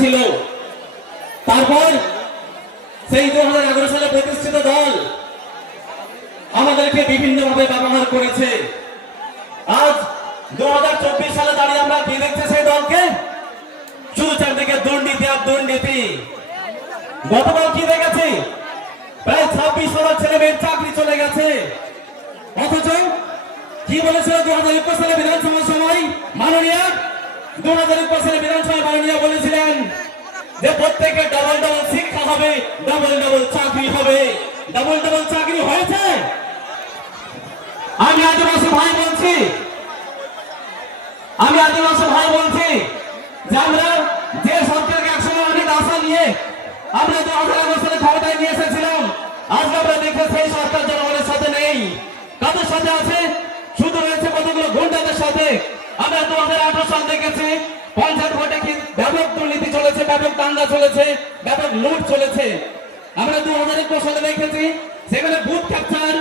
ছিল। তারপর সেই 2011 সালে প্রতিষ্ঠিত দল আমাদেরকে বিভিন্নভাবে ব্যবহার করেছে। আজ 2024 সালে দাঁড়িয়ে আমরা কি দেখছি? সেই দলকে শুধু চারদিকে দুর্নীতি আর দুর্নীতি। গতকাল কি দেখেছি? প্রায় 26,000 ছেলে মেয়ের চাকরি চলে গেছে। অথচ কি বলেছিল 2021 সালে বিধানসভার সময় মাননীয় 2021 সালে বিধানসভায় মাননীয় বলেছিলেন যে প্রত্যেকে ডবল ডবল শিক্ষা হবে, ডবল ডবল চাকরি হবে। ডবল ডবল চাকরি হয়েছে? আমি আদিবাসী ভাই বলছি যে আমরা যে সরকারকে একসময় অনেক আশা নিয়ে আমরা 2011 সালে ক্ষমতায় নিয়ে এসেছিলাম, আজকে আমরা দেখে সেই সরকার জনগণের সাথে নেই। কাদের সাথে আছে? শুধু রয়েছে কতগুলো গুন্ডাদের সাথে। আমরা 2018 সাল দেখেছি পঞ্চায়েত ভোটে কি ব্যাপক দুর্নীতি চলেছে, ব্যাপক দাঙ্গা চলেছে, ব্যাপক লুট চলেছে। আমরা 2021 সালে দেখেছি সেখানে বুথ ক্যাপচার